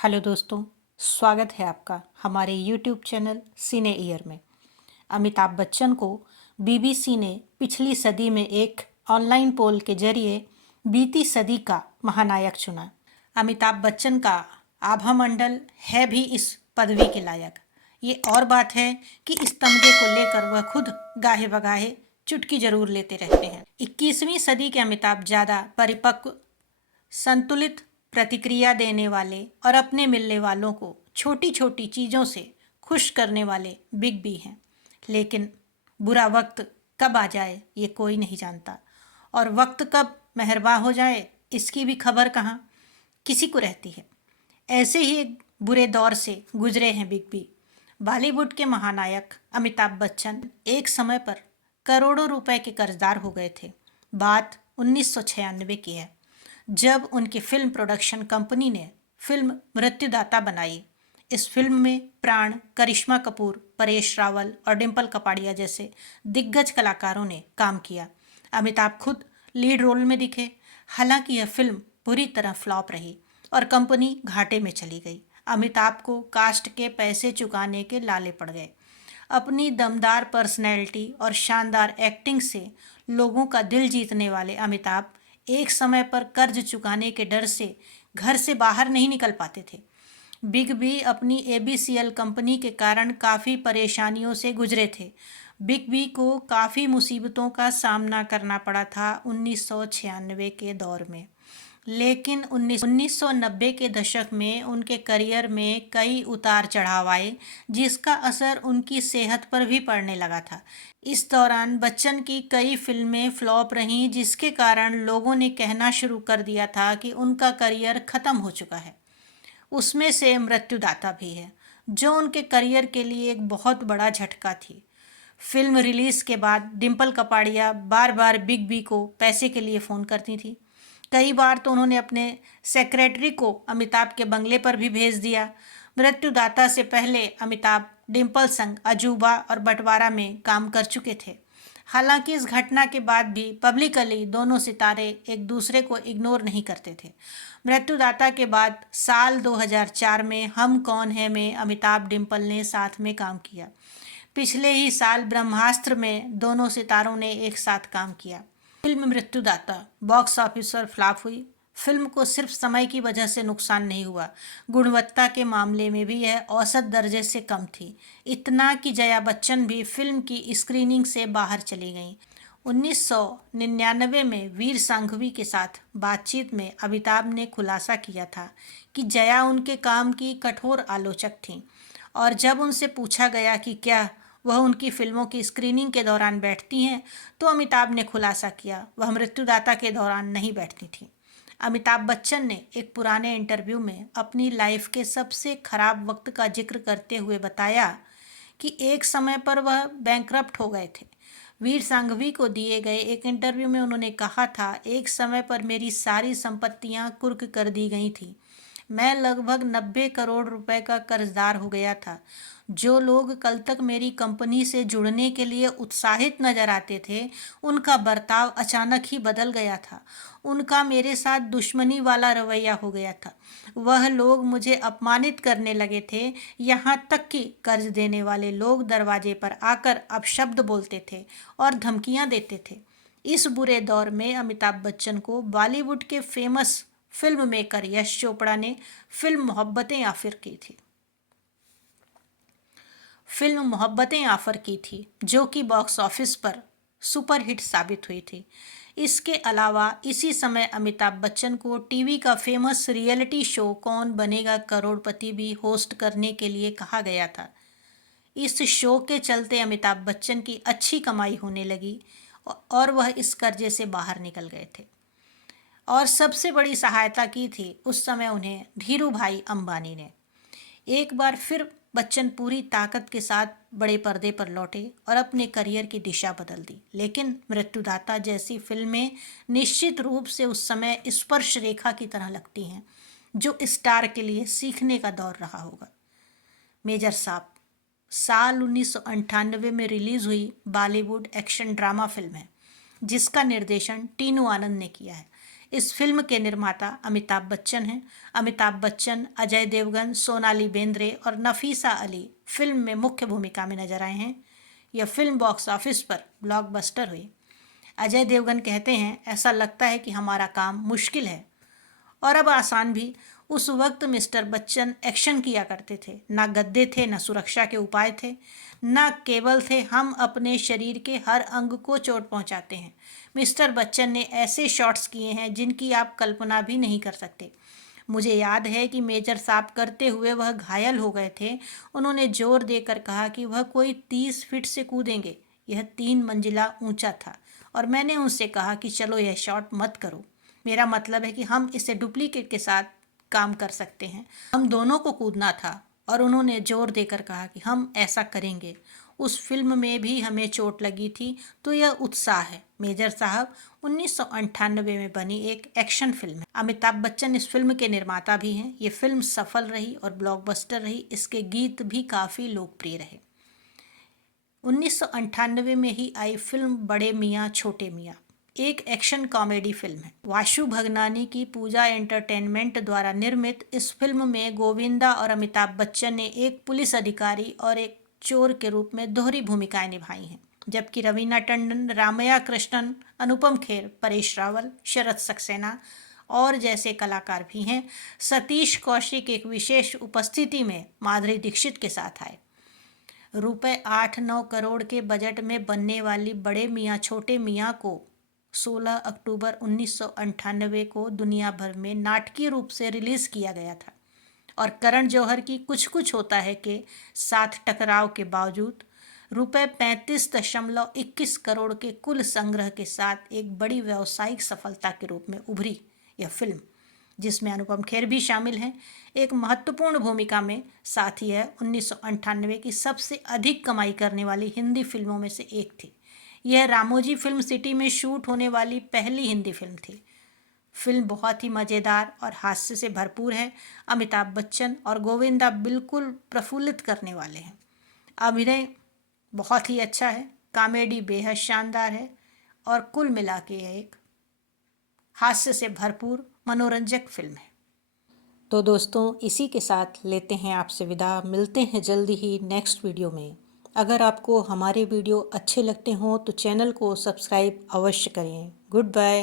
Hello दोस्तों, स्वागत है आपका हमारे यूट्यूब चैनल सिने ईयर में। अमिताभ बच्चन को बीबीसी ने पिछली सदी में एक ऑनलाइन पोल के जरिए बीती सदी का महानायक चुना। अमिताभ बच्चन का आभा मंडल है भी इस पदवी के लायक। ये और बात है कि इस तमगे को लेकर वह खुद गाहे बगाहे चुटकी जरूर लेते रहते हैं। 21वीं सदी के अमिताभ ज़्यादा परिपक्व, संतुलित प्रतिक्रिया देने वाले और अपने मिलने वालों को छोटी छोटी चीज़ों से खुश करने वाले बिग बी हैं। लेकिन बुरा वक्त कब आ जाए ये कोई नहीं जानता, और वक्त कब मेहरबा हो जाए इसकी भी खबर कहाँ किसी को रहती है। ऐसे ही एक बुरे दौर से गुजरे हैं बिग बी। बॉलीवुड के महानायक अमिताभ बच्चन एक समय पर करोड़ों रुपए के कर्जदार हो गए थे। बात 1996 की है, जब उनकी फिल्म प्रोडक्शन कंपनी ने फिल्म मृत्युदाता बनाई। इस फिल्म में प्राण, करिश्मा कपूर, परेश रावल और डिम्पल कपाड़िया जैसे दिग्गज कलाकारों ने काम किया। अमिताभ खुद लीड रोल में दिखे। हालांकि यह फिल्म बुरी तरह फ्लॉप रही और कंपनी घाटे में चली गई। अमिताभ को कास्ट के पैसे चुकाने के लाले पड़ गए। अपनी दमदार पर्सनैलिटी और शानदार एक्टिंग से लोगों का दिल जीतने वाले अमिताभ एक समय पर कर्ज चुकाने के डर से घर से बाहर नहीं निकल पाते थे। बिग बी अपनी एबीसीएल कंपनी के कारण काफ़ी परेशानियों से गुजरे थे। बिग बी को काफ़ी मुसीबतों का सामना करना पड़ा था 1996 के दौर में। लेकिन 1990 के दशक में उनके करियर में कई उतार चढ़ाव आए, जिसका असर उनकी सेहत पर भी पड़ने लगा था। इस दौरान बच्चन की कई फिल्में फ्लॉप रहीं, जिसके कारण लोगों ने कहना शुरू कर दिया था कि उनका करियर ख़त्म हो चुका है। उसमें से मृत्युदाता भी है, जो उनके करियर के लिए एक बहुत बड़ा झटका थी। फिल्म रिलीज़ के बाद डिम्पल कपाड़िया बार बार बिग बी को पैसे के लिए फ़ोन करती थी। कई बार तो उन्होंने अपने सेक्रेटरी को अमिताभ के बंगले पर भी भेज दिया। मृत्युदाता से पहले अमिताभ डिम्पल संग अजूबा और बंटवारा में काम कर चुके थे। हालांकि इस घटना के बाद भी पब्लिकली दोनों सितारे एक दूसरे को इग्नोर नहीं करते थे। मृत्युदाता के बाद साल 2004 में हम कौन है में अमिताभ डिम्पल ने साथ में काम किया। पिछले ही साल ब्रह्मास्त्र में दोनों सितारों ने एक साथ काम किया। फिल्म मृत्युदाता बॉक्स ऑफिस पर फ्लॉप हुई। फिल्म को सिर्फ समय की वजह से नुकसान नहीं हुआ, गुणवत्ता के मामले में भी यह औसत दर्जे से कम थी। इतना कि जया बच्चन भी फिल्म की स्क्रीनिंग से बाहर चली गईं। 1999 में वीर सांघवी के साथ बातचीत में अमिताभ ने खुलासा किया था कि जया उनके काम की कठोर आलोचक थीं, और जब उनसे पूछा गया कि क्या वह उनकी फिल्मों की स्क्रीनिंग के दौरान बैठती हैं, तो अमिताभ ने खुलासा किया वह मृत्युदाता के दौरान नहीं बैठती थीं। अमिताभ बच्चन ने एक पुराने इंटरव्यू में अपनी लाइफ के सबसे खराब वक्त का जिक्र करते हुए बताया कि एक समय पर वह बैंकरप्ट हो गए थे। वीर सांघवी को दिए गए एक इंटरव्यू में उन्होंने कहा था, एक समय पर मेरी सारी संपत्तियां कुर्क कर दी गई थी। मैं लगभग 90 करोड़ रुपए का कर्जदार हो गया था। जो लोग कल तक मेरी कंपनी से जुड़ने के लिए उत्साहित नजर आते थे, उनका बर्ताव अचानक ही बदल गया था। उनका मेरे साथ दुश्मनी वाला रवैया हो गया था। वह लोग मुझे अपमानित करने लगे थे, यहाँ तक कि कर्ज देने वाले लोग दरवाजे पर आकर अपशब्द बोलते थे और धमकियाँ देते थे। इस बुरे दौर में अमिताभ बच्चन को बॉलीवुड के famous film maker Yash Chopra ने फिल्म मोहब्बतें ऑफर की थी, जो कि बॉक्स ऑफिस पर सुपरहिट साबित हुई थी। इसके अलावा इसी समय अमिताभ बच्चन को टीवी का फेमस रियलिटी शो कौन बनेगा करोड़पति भी होस्ट करने के लिए कहा गया था। इस शो के चलते अमिताभ बच्चन की अच्छी कमाई होने लगी और वह इस कर्जे से बाहर निकल गए थे। और सबसे बड़ी सहायता की थी उस समय उन्हें धीरू भाई अंबानी ने। एक बार फिर बच्चन पूरी ताकत के साथ बड़े पर्दे पर लौटे और अपने करियर की दिशा बदल दी। लेकिन मृत्युदाता जैसी फिल्में निश्चित रूप से उस समय स्पर्श रेखा की तरह लगती हैं, जो स्टार के लिए सीखने का दौर रहा होगा। मेजर साहब साल 1998 में रिलीज हुई बॉलीवुड एक्शन ड्रामा फिल्म है, जिसका निर्देशन टीनू आनंद ने किया है। इस फिल्म के निर्माता अमिताभ बच्चन हैं। अमिताभ बच्चन, अजय देवगन, सोनाली बेंद्रे और नफीसा अली फिल्म में मुख्य भूमिका में नजर आए हैं। यह फिल्म बॉक्स ऑफिस पर ब्लॉकबस्टर हुई। अजय देवगन कहते हैं, ऐसा लगता है कि हमारा काम मुश्किल है और अब आसान भी। उस वक्त मिस्टर बच्चन एक्शन किया करते थे। ना गद्दे थे, ना सुरक्षा के उपाय थे, ना केबल थे। हम अपने शरीर के हर अंग को चोट पहुंचाते हैं। मिस्टर बच्चन ने ऐसे शॉट्स किए हैं जिनकी आप कल्पना भी नहीं कर सकते। मुझे याद है कि मेजर साहब करते हुए वह घायल हो गए थे। उन्होंने जोर देकर कहा कि वह कोई 30 फीट से कूदेंगे। यह 3 मंजिला ऊंचा था और मैंने उनसे कहा कि चलो यह शॉट मत करो। मेरा मतलब है कि हम इसे डुप्लीकेट के साथ काम कर सकते हैं। हम दोनों को कूदना था और उन्होंने जोर देकर कहा कि हम ऐसा करेंगे। उस फिल्म में भी हमें चोट लगी थी, तो यह उत्साह है। मेजर साहब 1998 में बनी एक एक्शन फिल्म है। अमिताभ बच्चन इस फिल्म के निर्माता भी हैं। ये फिल्म सफल रही और ब्लॉकबस्टर रही। इसके गीत भी काफ़ी लोकप्रिय रहे। 1998 में ही आई फिल्म बड़े मियाँ छोटे मियाँ एक एक्शन कॉमेडी फिल्म है। वाशु भगनानी की पूजा एंटरटेनमेंट द्वारा निर्मित इस फिल्म में गोविंदा और अमिताभ बच्चन ने एक पुलिस अधिकारी और एक चोर के रूप में दोहरी भूमिकाएं निभाई हैं, जबकि रवीना टंडन, रामैया कृष्णन, अनुपम खेर, परेश रावल, शरद सक्सेना और जैसे कलाकार भी हैं। सतीश कौशिक एक विशेष उपस्थिति में माधुरी दीक्षित के साथ आए। रुपए 8-9 करोड़ के बजट में बनने वाली बड़े मियाँ छोटे मियाँ को 16 अक्टूबर 1998 को दुनिया भर में नाटकीय रूप से रिलीज किया गया था और करण जौहर की कुछ कुछ होता है के साथ टकराव के बावजूद रुपए 35.21 करोड़ के कुल संग्रह के साथ एक बड़ी व्यावसायिक सफलता के रूप में उभरी। यह फिल्म, जिसमें अनुपम खेर भी शामिल हैं, एक महत्वपूर्ण भूमिका में, साथ ही है 1998 की सबसे अधिक कमाई करने वाली हिंदी फिल्मों में से एक थी। यह रामोजी फिल्म सिटी में शूट होने वाली पहली हिंदी फिल्म थी। फिल्म बहुत ही मज़ेदार और हास्य से भरपूर है। अमिताभ बच्चन और गोविंदा बिल्कुल प्रफुल्लित करने वाले हैं। अभिनय बहुत ही अच्छा है, कॉमेडी बेहद शानदार है और कुल मिला के यह एक हास्य से भरपूर मनोरंजक फिल्म है। तो दोस्तों, इसी के साथ लेते हैं आपसे विदा। मिलते हैं जल्दी ही नेक्स्ट वीडियो में। अगर आपको हमारे वीडियो अच्छे लगते हों तो चैनल को सब्सक्राइब अवश्य करें। Good bye.